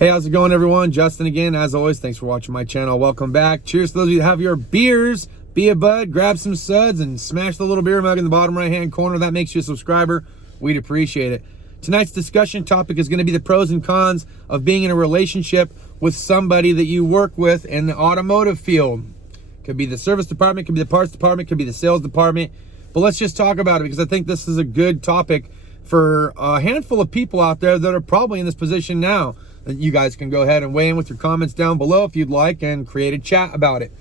Hey, how's it going, everyone? Justin again. As always, thanks for watching my channel. Welcome back. Cheers to those of you that have your beers. Be a bud, grab some suds, and smash the little beer mug in the bottom right-hand corner. That makes you a subscriber. We'd appreciate it. Tonight's discussion topic is going to be the pros and cons of being in a relationship with somebody that you work with in the automotive field. Could be the service department, could be the parts department, could be the sales department. But let's just talk about it because I think this is a good topic for a handful of people out there that are probably in this position now. You guys can go ahead and weigh in with your comments down below if you'd like and create a chat about it.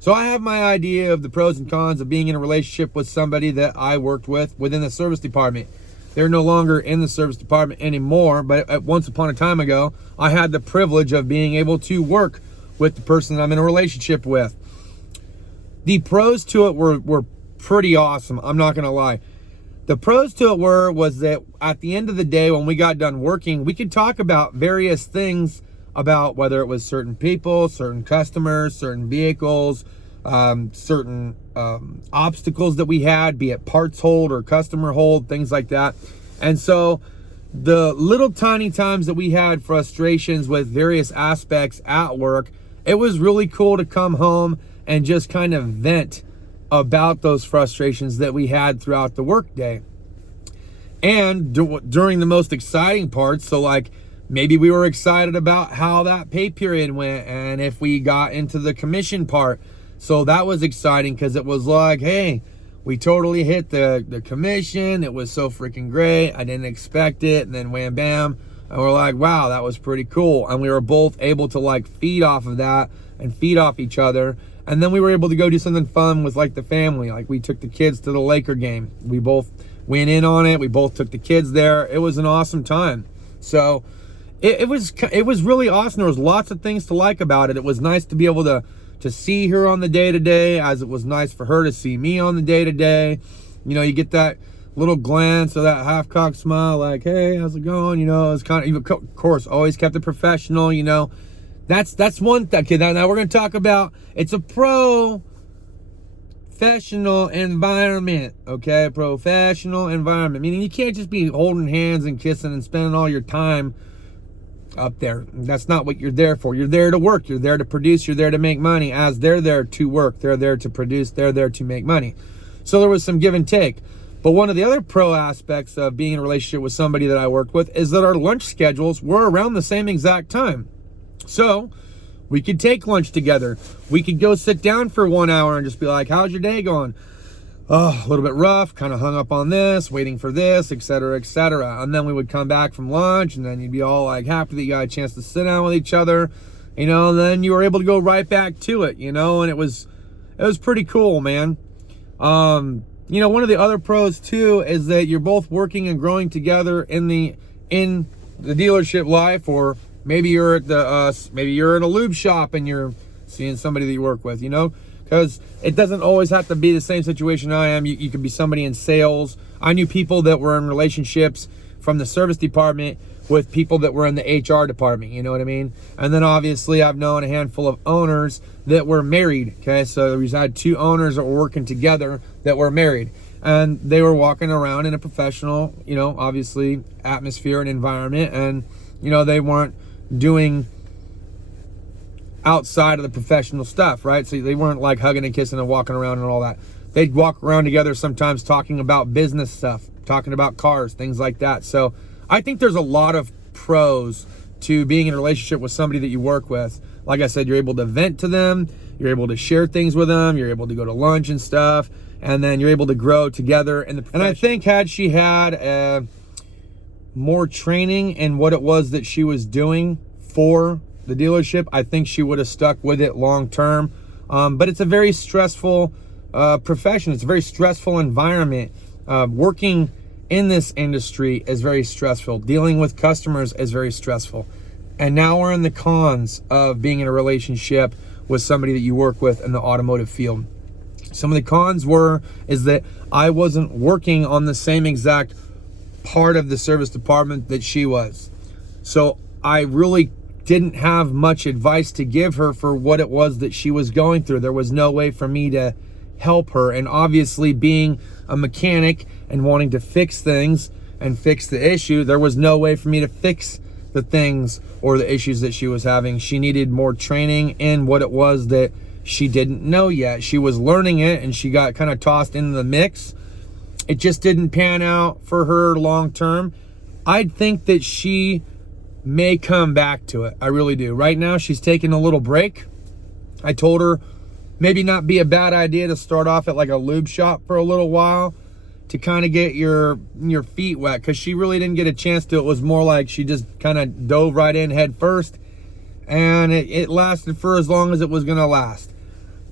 So I have my idea of the pros and cons of being in a relationship with somebody that I worked with within the service department. They're no longer in the service department anymore, but at once upon a time ago, I had the privilege of being able to work with the person that I'm in a relationship with. The pros to it were pretty awesome. I'm not going to lie. The pros to it was that at the end of the day, when we got done working, we could talk about various things about whether it was certain people, certain customers, certain vehicles, certain obstacles that we had, be it parts hold or customer hold, things like that. And so the little tiny times that we had frustrations with various aspects at work, it was really cool to come home and just kind of vent about those frustrations that we had throughout the workday. And during the most exciting parts, so like maybe we were excited about how that pay period went and if we got into the commission part. So that was exciting because it was like, hey, we totally hit the commission. It was so freaking great. I didn't expect it. And then wham, bam. And we're like, wow, that was pretty cool. And we were both able to like feed off of that and feed off each other. And then we were able to go do something fun with like the family. Like we took the kids to the Laker game. We both went in on it. We both took the kids there. It was an awesome time. So it was really awesome. There was lots of things to like about it. It was nice to be able to see her on the day-to-day, as it was nice for her to see me on the day-to-day. You know, you get that little glance or that half-cocked smile like, hey, how's it going? You know, it's kind of, of course, always kept it professional, you know. That's one thing. Okay, now we're going to talk about, it's a professional environment, okay? Professional environment, meaning you can't just be holding hands and kissing and spending all your time up there. That's not what you're there for. You're there to work. You're there to produce. You're there to make money. As they're there to work, they're there to produce. They're there to make money. So there was some give and take. But one of the other pro aspects of being in a relationship with somebody that I worked with is that our lunch schedules were around the same exact time. So we could take lunch together. We could go sit down for 1 hour and just be like, how's your day going? Oh, a little bit rough, kind of hung up on this, waiting for this, etc., etc. And then we would come back from lunch, and then you'd be all like happy that you got a chance to sit down with each other, you know, and then you were able to go right back to it, you know, and it was pretty cool, man. You know, one of the other pros too is that you're both working and growing together in the dealership life, or maybe you're at maybe you're in a lube shop and you're seeing somebody that you work with, you know. Because it doesn't always have to be the same situation I am. You could be somebody in sales. I knew people that were in relationships from the service department with people that were in the HR department, you know what I mean? And then obviously I've known a handful of owners that were married, okay? So we had two owners that were working together that were married. And they were walking around in a professional, you know, obviously atmosphere and environment. And, you know, they weren't doing outside of the professional stuff, right? So they weren't like hugging and kissing and walking around and all that. They'd walk around together sometimes talking about business stuff, talking about cars, things like that. So I think there's a lot of pros to being in a relationship with somebody that you work with. Like I said, you're able to vent to them, you're able to share things with them, you're able to go to lunch and stuff, and then you're able to grow together in the profession. And I think had she had more training in what it was that she was doing for the dealership, I think she would have stuck with it long term. But it's a very stressful profession. It's a very stressful environment. Working in this industry is very stressful. Dealing with customers is very stressful. And now we're in the cons of being in a relationship with somebody that you work with in the automotive field. Some of the cons is that I wasn't working on the same exact part of the service department that she was. So I really didn't have much advice to give her for what it was that she was going through. There was no way for me to help her. And obviously being a mechanic and wanting to fix things and fix the issue, there was no way for me to fix the things or the issues that she was having. She needed more training in what it was that she didn't know yet. She was learning it, and she got kind of tossed into the mix. It just didn't pan out for her long term. I think that she may come back to it. I really do. Right now, she's taking a little break. I told her maybe not be a bad idea to start off at like a lube shop for a little while to kind of get your feet wet, because she really didn't get a chance to. It was more like she just kind of dove right in head first, and it lasted for as long as it was going to last.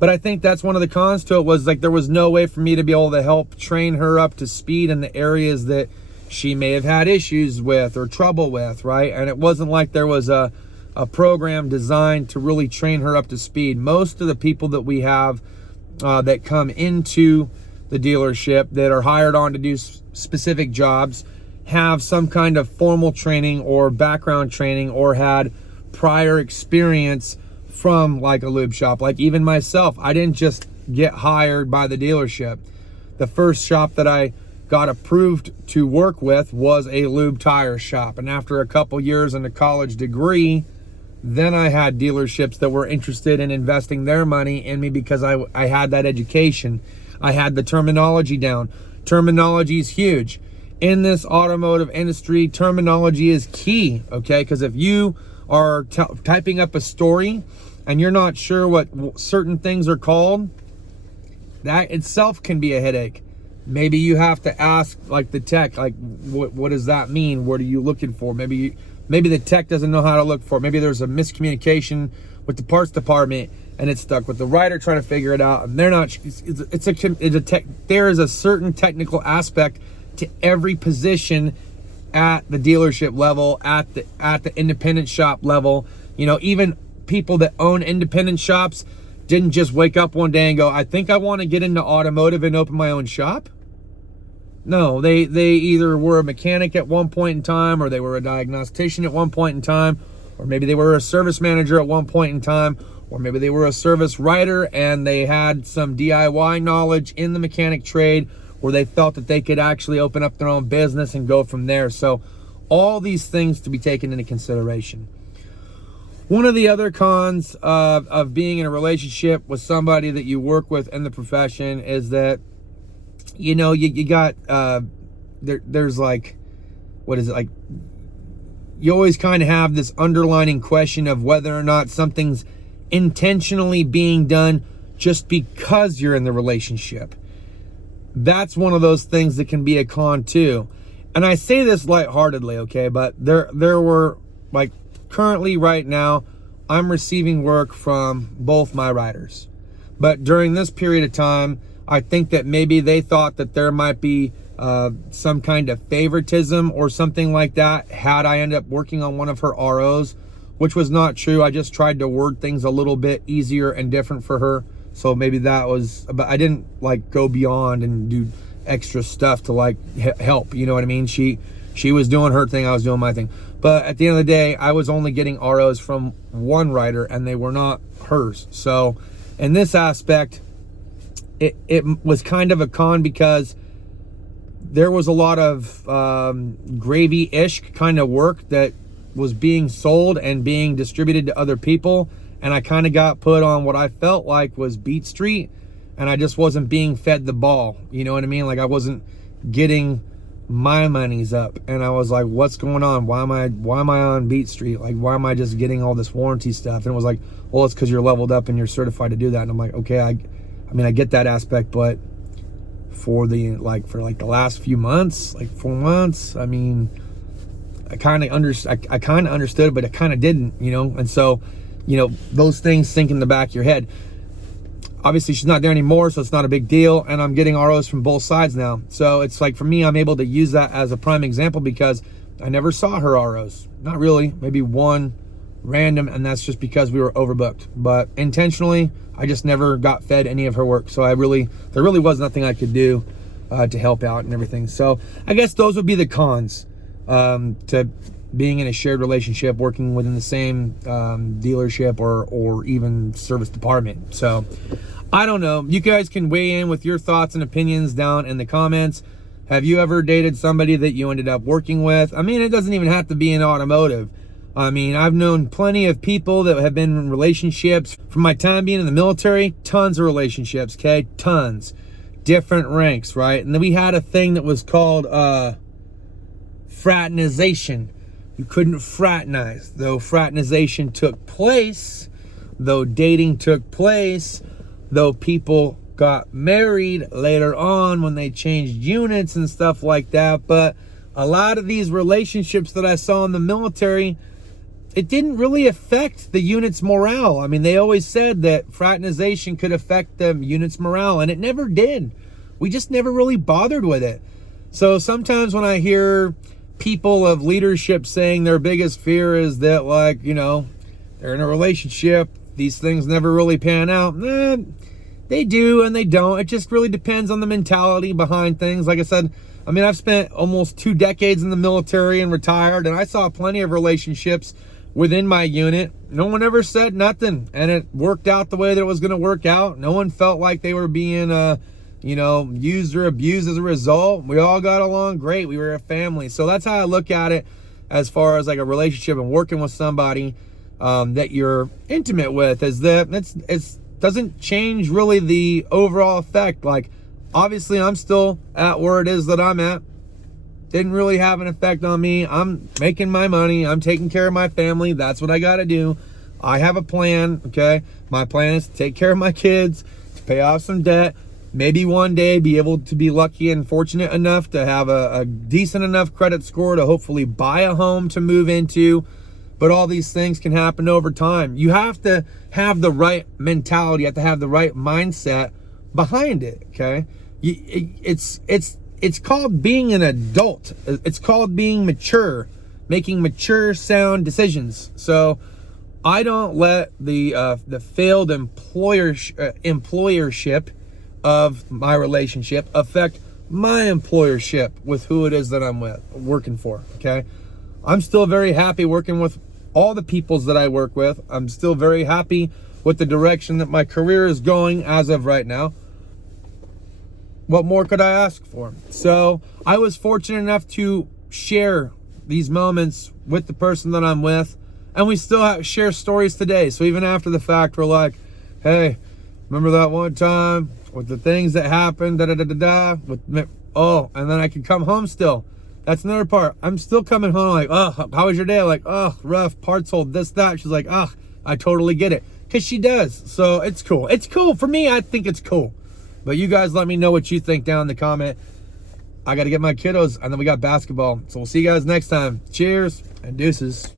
But I think that's one of the cons to it, was like there was no way for me to be able to help train her up to speed in the areas that she may have had issues with or trouble with, right? And it wasn't like there was a program designed to really train her up to speed. Most of the people that we have that come into the dealership that are hired on to do specific jobs have some kind of formal training or background training or had prior experience from like a lube shop. Like even myself, I didn't just get hired by the dealership. The first shop that I got approved to work with was a lube tire shop. And after a couple years and a college degree, then I had dealerships that were interested in investing their money in me because I had that education. I had the terminology down. Terminology is huge. In this automotive industry, terminology is key, okay? Because if you are typing up a story and you're not sure what certain things are called, that itself can be a headache. Maybe you have to ask like the tech, like what does that mean? What are you looking for? Maybe the tech doesn't know how to look for it. Maybe there's a miscommunication with the parts department and it's stuck with the writer trying to figure it out, and they're not. There is a certain technical aspect to every position at the dealership level, at the independent shop level. You know, even people that own independent shops didn't just wake up one day and go, I think I want to get into automotive and open my own shop. No, they either were a mechanic at one point in time, or they were a diagnostician at one point in time, or maybe they were a service manager at one point in time, or maybe they were a service writer and they had some DIY knowledge in the mechanic trade where they felt that they could actually open up their own business and go from there. So all these things to be taken into consideration. One of the other cons of being in a relationship with somebody that you work with in the profession is that, you know, you got, there's like, what is it, like, you always kind of have this underlining question of whether or not something's intentionally being done just because you're in the relationship. That's one of those things that can be a con too. And I say this lightheartedly, okay, but there were, like, currently right now, I'm receiving work from both my riders. But during this period of time, I think that maybe they thought that there might be some kind of favoritism or something like that had I ended up working on one of her ROs, which was not true. I just tried to word things a little bit easier and different for her. So maybe that was, but I didn't like go beyond and do extra stuff to like help, you know what I mean? She was doing her thing, I was doing my thing. But at the end of the day, I was only getting ROs from one rider and they were not hers. So in this aspect, it was kind of a con because there was a lot of gravy-ish kind of work that was being sold and being distributed to other people. And I kind of got put on what I felt like was Beat Street, and I just wasn't being fed the ball. You know what I mean? Like I wasn't getting my money's up, and I was like, what's going on? Why am I on Beat Street? Like, why am I just getting all this warranty stuff? And it was like, well, it's because you're leveled up and you're certified to do that. And I'm like, okay, I mean, I get that aspect, but for the last few months, like 4 months, I mean, I kind of understood, but I kind of didn't, you know? And so, you know, those things sink in the back of your head. Obviously, she's not there anymore, so it's not a big deal, and I'm getting ROs from both sides now. So it's like, for me, I'm able to use that as a prime example because I never saw her ROs. Not really, maybe one random, and that's just because we were overbooked. But intentionally, I just never got fed any of her work. So there really was nothing I could do to help out and everything. So I guess those would be the cons to being in a shared relationship, working within the same dealership or even service department. So I don't know. You guys can weigh in with your thoughts and opinions down in the comments. Have you ever dated somebody that you ended up working with? I mean, it doesn't even have to be in automotive. I mean, I've known plenty of people that have been in relationships from my time being in the military. Tons of relationships, okay? Tons. Different ranks, right? And then we had a thing that was called fraternization. You couldn't fraternize. Though fraternization took place, though dating took place, though people got married later on when they changed units and stuff like that. But a lot of these relationships that I saw in the military, it didn't really affect the unit's morale. I mean, they always said that fraternization could affect the unit's morale, and it never did. We just never really bothered with it. So sometimes when I hear people of leadership saying their biggest fear is that, like, you know, they're in a relationship, these things never really pan out. They do and they don't. It just really depends on the mentality behind things. Like I said, I mean, I've spent almost 2 decades in the military and retired, and I saw plenty of relationships within my unit. No one ever said nothing, and it worked out the way that it was going to work out. No one felt like they were being, you know, used or abused as a result. We all got along great. We were a family. So that's how I look at it as far as like a relationship and working with somebody that you're intimate with, is that it doesn't change really the overall effect. Like, obviously, I'm still at where it is that I'm at. Didn't really have an effect on me. I'm making my money. I'm taking care of my family. That's what I got to do. I have a plan, okay? My plan is to take care of my kids, to pay off some debt, maybe one day be able to be lucky and fortunate enough to have a decent enough credit score to hopefully buy a home to move into. But all these things can happen over time. You have to have the right mentality. You have to have the right mindset behind it, okay? It's called being an adult. It's called being mature, making mature, sound decisions. So I don't let the failed employership of my relationship affect my employership with who it is that I'm working for, okay? I'm still very happy working with all the peoples that I work with. I'm still very happy with the direction that my career is going as of right now. What more could I ask for? So I was fortunate enough to share these moments with the person that I'm with, and we still share stories today. So even after the fact, we're like, hey, remember that one time with the things that happened, and then I can come home still. That's another part. I'm still coming home like, oh, how was your day? Like, oh, rough, parts hold, this, that. She's like, oh, I totally get it. Because she does. So it's cool. It's cool. For me, I think it's cool. But you guys let me know what you think down in the comment. I got to get my kiddos, and then we got basketball. So we'll see you guys next time. Cheers and deuces.